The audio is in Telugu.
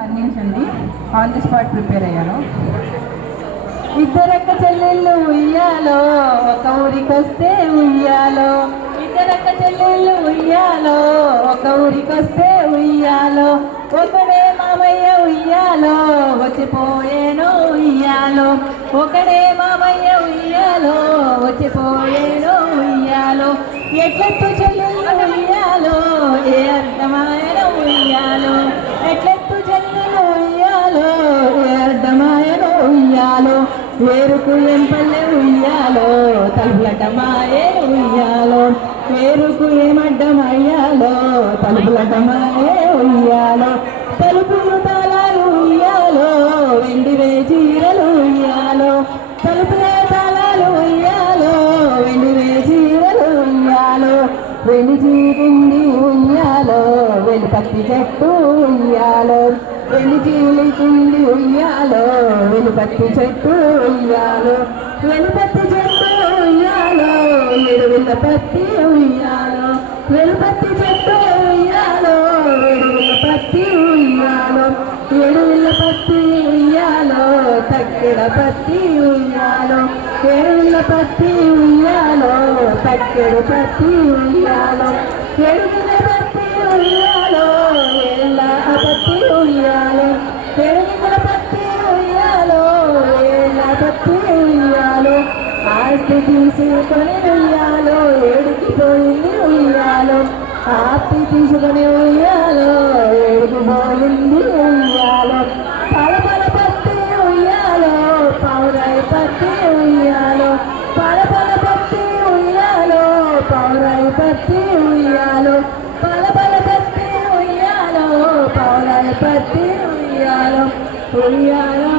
అందించండి. ఆన్ ది స్పాట్ ప్రిపేర్ అయ్యాను. ఇద్దరక్క చెల్లెళ్ళు ఉయ్యాలో ఒక ఊరికొస్తే ఉయ్యాలో, ఇద్దరక్క చెల్లెళ్ళు ఉయ్యాలో ఒక ఊరికొస్తే ఉయ్యాలో, ఒకడే మామయ్య ఉయ్యాలో వచ్చిపోయేనో ఉయ్యాలో, ఒకడే మామయ్య ఉయ్యాలో వచ్చిపోయేనో ఉయ్యాలో, ఎట్లెత్తు చెల్లెళ్ళు ఉయ్యాలో ఏ అర్థమాయన ఉయ్యాలో, ఎట్లెత్తు చెల్లెళ్ళు ఉయ్యాలో ఏ అర్థమాయన ఉయ్యాలో, వేరుకు ఎంపల్లె ఉయ్యాలో తలుపులటమాయే ఉయ్యాలో, వేరుకు ఏమడ్డమయ్యాలో తలుపులటమాయే ఉయ్యాలో, తలుపులు తాళాలు ఉయ్యాలో వెండివే చీరలు ఉయ్యాలో, తలుపులే తాళాలు ఉయ్యాలో వెండివే చీరలు ఉయ్యాలో, వెండి చీరింది ఉయ్యాలో వెలుపత్తి చెట్టు ఉయ్యాలో, వెండి చీలికుంది ఉయ్యాలో వెలుపత్తి చెట్టు ఉయ్యాలో, వెలుపత్తి చెట్టు ఉయ్యాలో ఎడుగుల పత్తి ఉయ్యాలో, వెలుపత్తి చెట్టు ఉయ్యాలో ఎడుగుల పత్తి ఉయ్యాలో, ఎడుగుల పత్తి ఉయ్యాలో తక్కెడ పత్తి ఉయ్యాలో, ఎడుగుల పత్తి ఉయ్యాలో తక్కెడు పత్తి ఉయ్యాలో, ఎడుగుల పత్తి ఉయ్యాలో ఏళ్ళ పత్తి ఉయ్యాలో, ఎడుగుల పత్తి ఉయ్యాలో ఏళ్ళ పత్తి ఉయ్యాలో, ఆస్తి తీసుకొని ఉయ్యాలో ఏడుకి పోయింది ఉయ్యాలో, ఆస్తి తీసుకొని ఉయ్యాలో ఏడుకి పోయింది ఉయ్యాలో, పలపల పత్తి ఉయ్యాలో పౌరాయి పత్తి ఉయ్యాలో, పలపల పత్తి ఉయ్యాలో పౌరాయి పత్తి ఉయ్యాలో, పలపల పత్తి ఉయ్యాలో పౌరాయి పత్తి ఉయ్యాలో, ఉయ్యాలో